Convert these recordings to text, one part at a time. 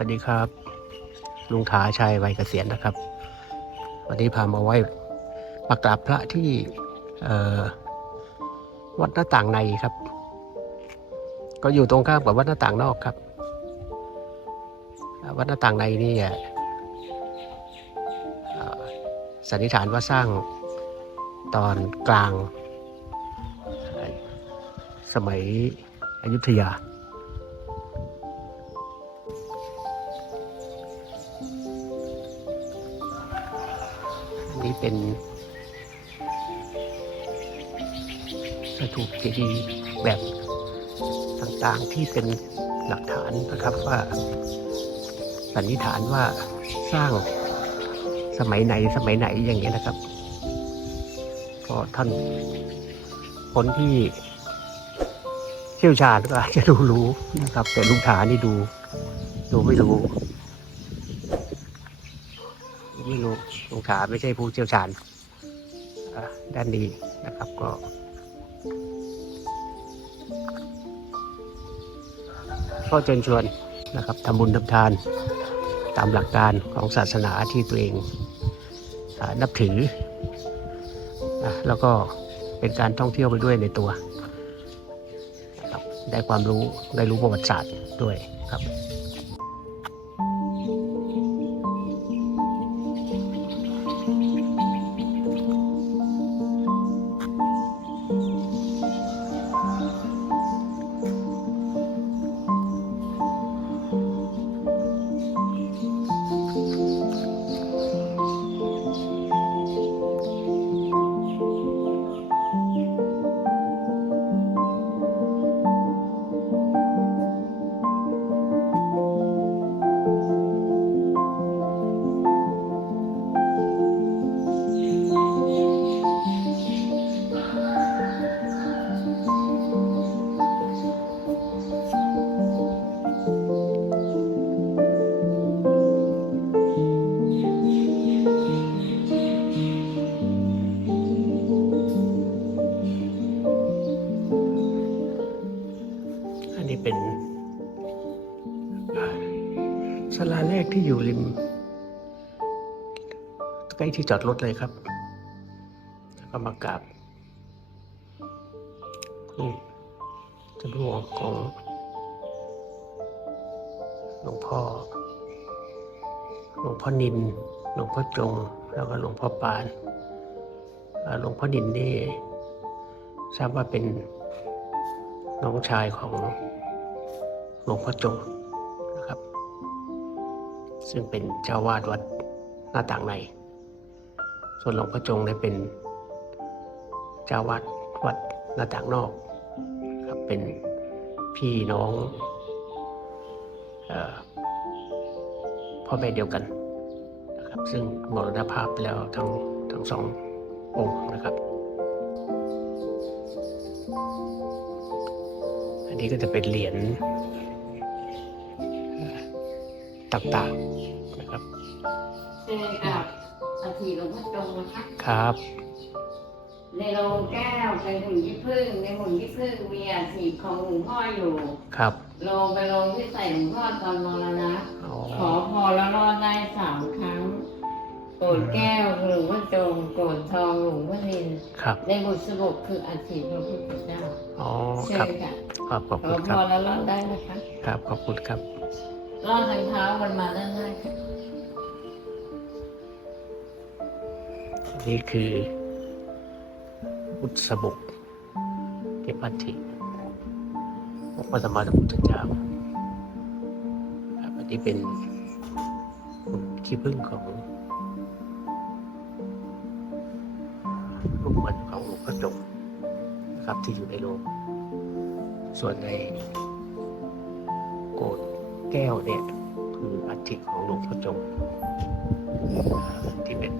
วัสดีครับ ลุงถาชัยวัยเกษียณนะครับ วันนี้พามาไหว้มากราบพระที่วัดหน้าต่างในครับ ก็อยู่ตรงข้ามกับวัดหน้าต่างนอกครับ วัดหน้าต่างในนี่สันนิษฐานว่าสร้างตอนกลางสมัยอยุธยา เป็นสถูปเจดีย์แบบต่างๆที่เป็นหลักฐานนะครับว่าสันนิษฐานว่าสร้างสมัยไหนสมัยไหนอย่างเงี้ยนะครับก็ท่านคนที่เชี่ยวชาญก็อาจจะรู้รู้นะครับ แต่ลุงฐานนี่ดู ดูไม่รู้ ไม่รู้ลุง ขาไม่ใช่ผู้เชี่ยวชาญด้านนี้นะครับก็ก็เชิญชวนนะครับทำบุญทำทานตามหลักการของศาสนาที่ตัวเองอนับถือนะแล้วก็เป็นการท่องเที่ยวไปด้วยในตัว ได้ความรู้ได้รู้ประวัติศาสตร์ด้วยครับ ศาลาแรกที่อยู่ริม ใกล้ที่จอดรถเลยครับ แล้วก็มากราบรูปจำลองของหลวงพ่อ หลวงพ่อนิน หลวงพ่อจง แล้วก็หลวงพ่อปาน หลวงพ่อนินนี่ทราบว่าเป็นน้องชายของหลวงพ่อจง ซึ่งเป็นเจ้าวาดวัดหน้าต่างใน ส่วนหลวงพ่อจงเนี่ยเป็นเจ้าวาดวัดหน้าต่างนอกครับเป็นพี่น้องออพ่อแม่เดียวกันนะครับซึ่งมรณภาพแล้วทั้งทั้งสององค์นะครับ อันนี้ก็จะเป็นเหรียญ ต่างๆนะครับเจอกับอาทิหลวงพ่อจงนะคะครับ ในโรงแก้วเป็นหุ่นยี่พึ่งในหุ่นยี่พึ่งมีอาทิของหลวงพ่ออยู่ครับโรงเป็นโรงที่ใส่หลวงพ่อตอนมรณะอ๋อขอพรแล้วรอดได้สามครั้งโกรธแก้วคือหลวงพ่อจงโกรธทองหลวงพ่อนินครับในบุษบกคืออาทิพระพุทธเจ้าอ๋อเชิครับญค่ะครับขอบขคุอณพครับ รแล้วรอดได้นะคะ ครับขอบคุณครับ รอดทางเท้ามันมาได้านหน้าค่ะนี่คือบุษบกเก็บอัฐิของพระสัมมาสัมพุทธเจ้าครับอันนี้เป็นหุ่นขี้ผึ้งของรูปมือนของหลวงพ่อจงนะครับที่อยู่ในโรงส่วนในโกด แก้วเนี่ยคืออัฐิของหลวงพ่อจงที่เป็น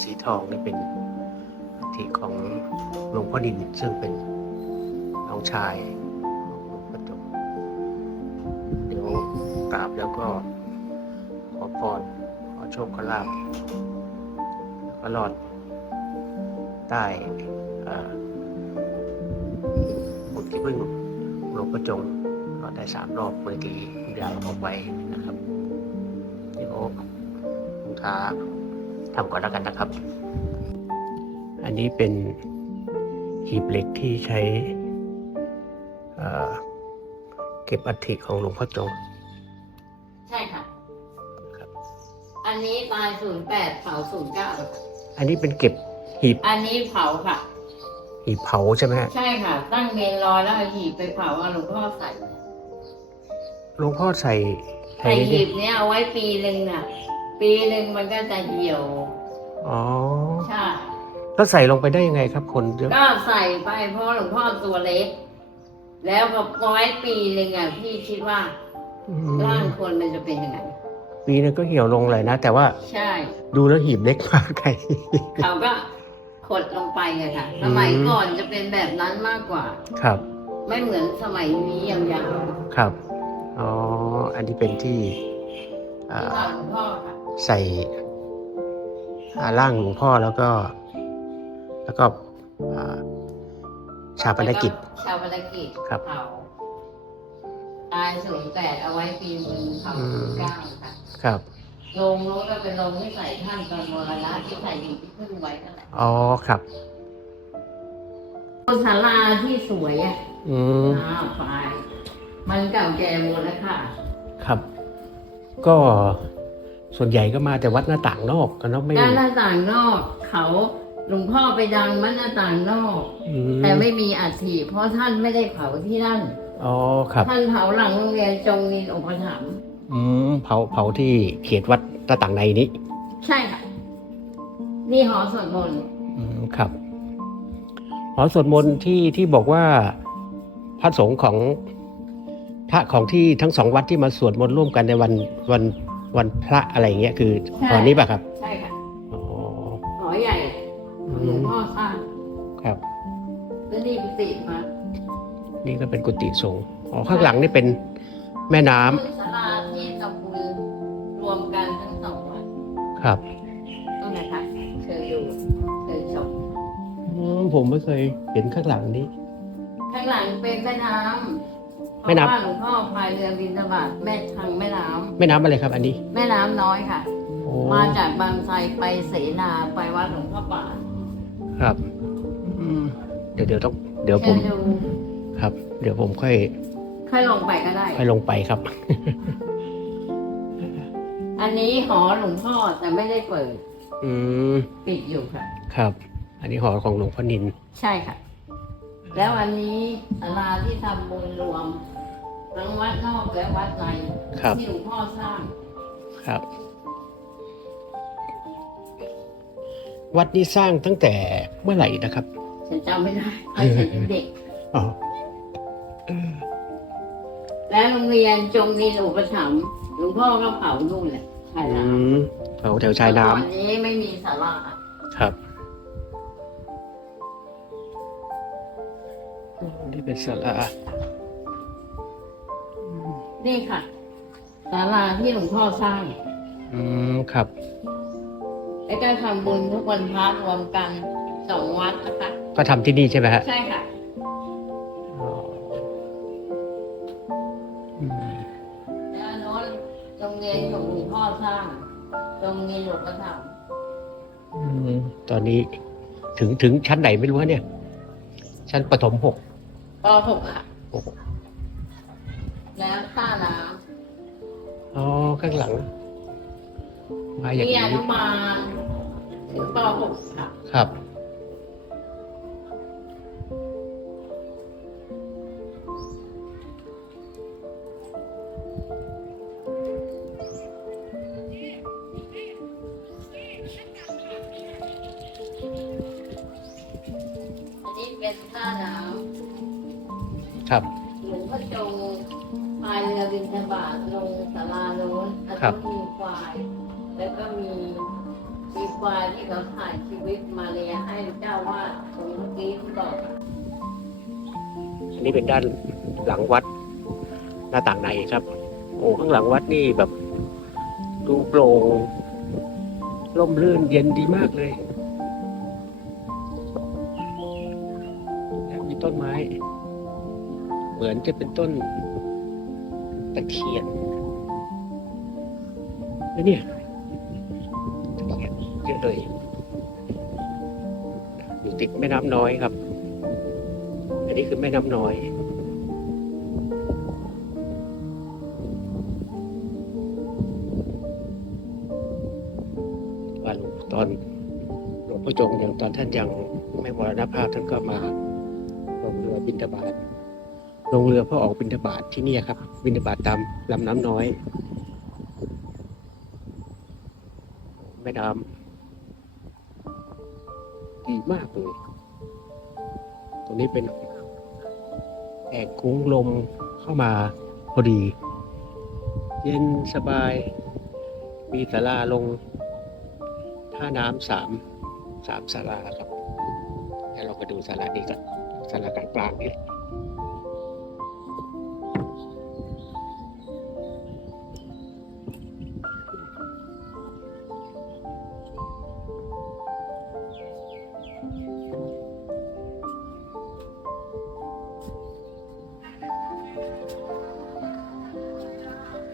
สีทองนี่เป็นอัฐิของหลวงพ่อดินซึ่งเป็นน้องชายของหลวงพ่อจงเดี๋ยวกราบแล้วก็ขอพรขอโชคขอลาบแล้วก็รอดใต้บุตรที่พึ่งหลวงพ่อจง ได้สามรอบเมื่อกี้คุณยายบอกไว้นะครับหลวงตาทำก่อนแล้วกันนะครับ อันนี้เป็นหีบเหล็กที่ใช้เอ่อเก็บอัฐิของหลวงพ่อจง ใช่ค่ะครับอันนี้ตายศูนย์แปดเผาศูนย์เก้าอันนี้เป็นเก็บหีบ อันนี้เผาค่ะ หีบเผาใช่ไหมฮะใช่ค่ะ ตั้งเมนลอยแล้วเอาหีบไปเผาเอาหลวงพ่อใส่ หลวงพ่อใส่ใส่ใส่ในหีนี้บเนี้ยเอาไว้ปีหนึ่งน่ะ ปีหนึ่งมันก็จะเหี่ยว อ๋อ ใช่ แล้วใส่ลงไปได้ยังไงครับคนเยอะก็ใส่ไปเพราะหลวงพ่อตัวเล็ก แล้วพอไว้ปีหนึ่งอะพี่คิดว่าอืร่างมคนมันจะเป็นยังไง ปีนึงก็เหี่ยวลงเลยนะ แต่ว่า ใช่ ดูแล้วหีบเล็กมากไงเขาก็ขดลงไปอะค่ะ สมัยก่อนจะเป็นแบบนั้นมากกว่า ครับ ไม่เหมือนสมัยนี้ยาวครับ อ๋อ อันนี้เป็นที่ๆอ่าที่ทางหลวงพ่อค่ะใส่อ่าร่างหลวงพ่อแล้วก็ แล้วก็อ่าชาปนกิจ ชาวปนกิจครับเผาตายศูนย์แปดเอาไว้ปีหนึ่งเผาอืมศูนย์เก้าค่ะครับโรงนู้นก็เป็นโรงที่ใส่ท่านตอนมรณะที่ใส่อยู่ที่พึ่งไว้นั่นแหละอ๋อครับศาลาที่สวยอะอืมอ่าไฟ มันเก่าแก่หมดแล้วค่ะ ครับ ก็ส่วนใหญ่ก็มาแต่วัดหน้าต่างนอกกันเนาะไม่ด้านหน้าต่างนอกเขาหลวงพ่อไปดังมันหน้าต่างนอก อืมแต่ไม่มีอัฐิเพราะท่านไม่ได้เผาที่นั่น อ๋อครับ ท่านเผาหลังโรงเรียนจงนินอุปถัมภ์อืมเผาเผาที่เขตวัดหน้าต่างในนี้ ใช่ค่ะ นี่หอสวดมนต์อืมครับหอสวดมนต์ที่ที่บอกว่าพระสงฆ์ของ พระของที่ทั้งสองวัดที่มาสวดมนต์ร่วมกันในวันวันวันพระอะไรอย่างเงี้ยคือหอนี้ป่ะครับใช่ค่ะอ๋อหอใหญ่หลวงพ่อสร้างครับ แล้วนี่กุฏิมานี่ก็เป็นกุฏิสงฆ์อ๋อข้างหลังนี่เป็นแม่น้ำคือศาลาที่ทำบุญรวมกันทั้งสองวัดครับต้องนะคะเชิญดูเชิญชมอืมผมไม่เคยเห็นข้างหลังนี้ ข้างหลังเป็นแม่น้ำเพ แม่ราะน้ำว่าหลวงพ่อพายเรือบินตบาตแม่ทางแม่น้ำแม่น้ำอะไรครับ อันนี้ แม่น้ำน้อยค่ะ โอ้มาจากบางไทรไปเสนาไปวัดหลวงพ่อป่าครับอืมเดี๋ยวเดี๋ยวต้องเดี๋ยวผเชิมญดูครับ เดี๋ยวผมค่อยค่อยลงไปก็ได้ ค่อยลงไปครับ อันนี้หอหลวงพ่อแต่ไม่ได้เปิด อืมปิดอยู่ค่ะ ครับ อันนี้หอของหลวงพ่อนิน ใช่ค่ะ แล้วอันนี้ศาลาที่ทำบุญรวมทั้งวัดนอกและวัดในครับ ที่หลวงพ่อสร้างครับ วัดนี้สร้างตั้งแต่เมื่อไหร่นะครับ ฉันจำไม่ได้เพราะฉันเป็นเด็ก อ๋อ และโรงเรียนจงนินอุปถัมภ์หลวงพ่อก็เผานู่นแหละชายอืน้มแถวแถวชายำน้ตอนนี้ไม่มีศาลา นี่เป็นศาลานี่ค่ะศาลาที่หลวงพ่อสร้าง อืมครับแล้วก็ทำบุญทุกวันพระรวมกันสองวัดนะคะ ก็ทำที่นี่ใช่ไหมฮะใช่ค่ะ อ๋ออืมแล้วโน้นโรงเรียนของหลวงพ่อสร้างตรงมีหลวงพ่อทอืมตอนนี้ถึงถึงชั้นไหนไม่รู้ฮะเนี่ย ชั้นประถมหกำ ป .6 ค่ะ โอ้โหแล้วท่าน้อ๋อข้างหลัง มาำอย่างมีนี้อนุบาลถึงป .6 ค่ะ ครับ แล้วก็มีมีควายที่เขาถ่ายชีวิตมาเรียให้เจ้าว่าตรงเมื่อกี้ที่บอกอันนี้เป็นด้านหลังวัดหน้าต่างในครับ โอ้ข้างหลังวัดนี่แบบดูโปร่งร่มรื่นเย็นดีมากเลยแล้วมีต้นไม้ เหมือนจะเป็นต้นตะเคียนแล้วเนี่ย ยอะเลย อยู่ติดแม่น้ำน้อยครับ อันนี้คือแม่น้ำน้อยว่าหลวงตอนหลวงพ่อจงอยังตอนท่านยังไม่มรณภาพท่านก็มาลงเรือบินทบาทลงเรือเพื่อออกบินทบาทที่นี่ครับ บินทบาทตามลำน้ำน้อยแม่น้ำ ดีมากเลย ตรงนี้เป็นแอ่งคุ้งลมเข้ามาพอดี เย็นสบาย มีศาลาลงท่าน้ำสามสามศาลาครับแล้วเราก็ดูศาลานี้กันศาลากลางๆนี้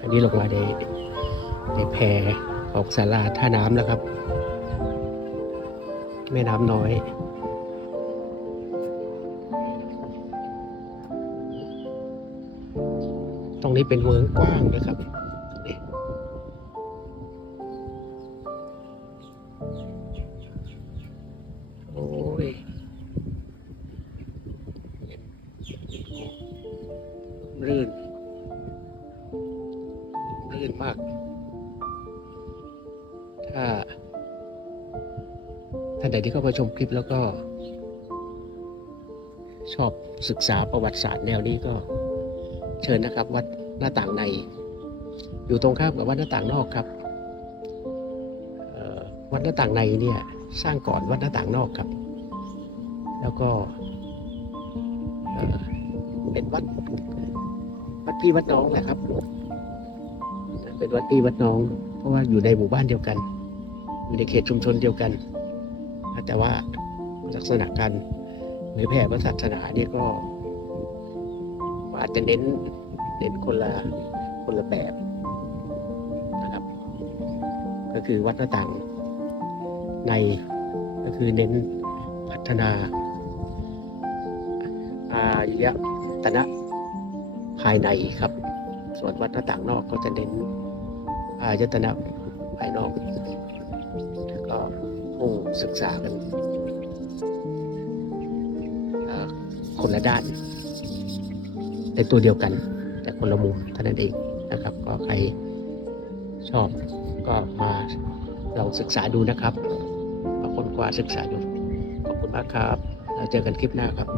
อันนี้ลงมาในในแพของศาลาท่าน้ำนะครับ แม่น้ำน้อยตรงนี้เป็นเมืองกว้างนะครับ โอ้ย รื่นรื่น ที่เข้ามาชมคลิปแล้วก็ ชอบศึกษาประวัติศาสตร์แนวนี้ก็เชิญนะครับ วัดหน้าต่างใน อยู่ตรงข้ามกับวัดหน้าต่างนอกครับวัดหน้าต่างในเนี่ยสร้างก่อนวัดหน้าต่างนอกครับ แล้วก็เอ่อเป็นวัดวัดพี่วัดน้องแหละครับ เป็นวัดพี่วัดน้อง เพราะว่าอยู่ในหมู่บ้านเดียวกัน อยู่ในเขตชุมชนเดียวกัน แต่ว่าลักษณะการเผยแผ่พระศาสนาเนี่ยก็ อาจจะเน้นเน้นคนละคนละแบบนะครับ ก็คือวัดหน้าต่างในก็คือเน้นพัฒนาอายตนะภายในครับ ส่วนวัดหน้าต่างนอกก็จะเน้นอายตนะภายนอก ศึกษากันคนละด้านในตัวเดียวกัน แต่คนละมุมเท่านั้นเองนะครับ ก็ใครชอบก็มาลองศึกษาดูนะครับมาค้นคว้าศึกษาดู ขอบคุณมากครับแล้วเจอกันคลิปหน้าครับ